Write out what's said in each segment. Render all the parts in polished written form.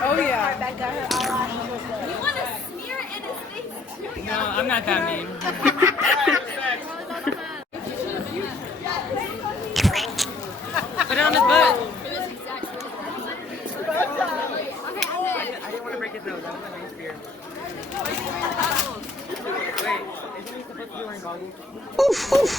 Oh yeah. You want to smear it in his face too? No, I'm not that mean. Put it on his butt. I didn't want to break his nose. That was my main fear. Wait, isn't he supposed to be wearing goggles? Oof, oof.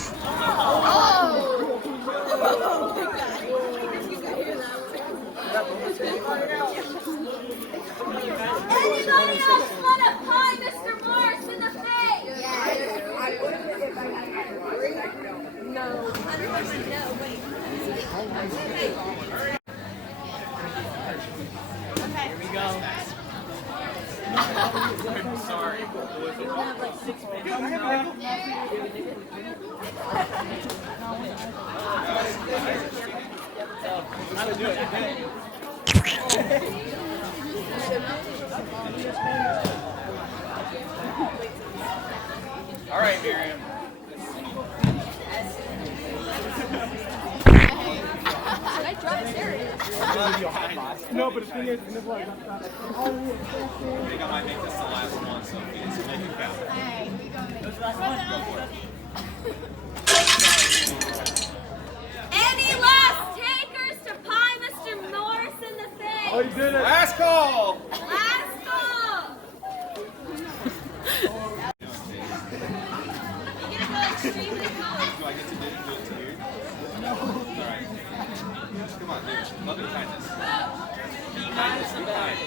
Anybody else want to pie Mr. Morris in the face? No. 100% no. Wait. Here we go. I'm sorry. We have like 6 All right, Miriam. Should I drop serious? No, but the thing is, I think I might make this the last one, so please make it count. Any last takers to pie Mr. Morris in the face? Oh, you did it. Last call. Last call. You're gonna go extremely close. Do I get to do it to you? No. All right. Come on, dude. Love and kindness. Be kindness and kind.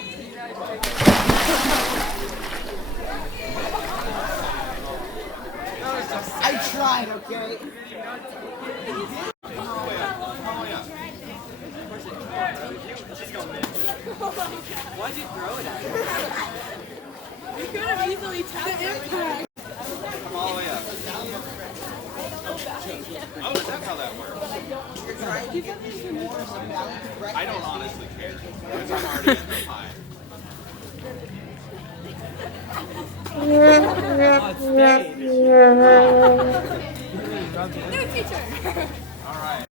I tried, okay? Why'd you throw it at me? You could have easily tapped the impact. Come all the way up. Oh, that's how that works. I don't honestly care. Because I'm already in the pie.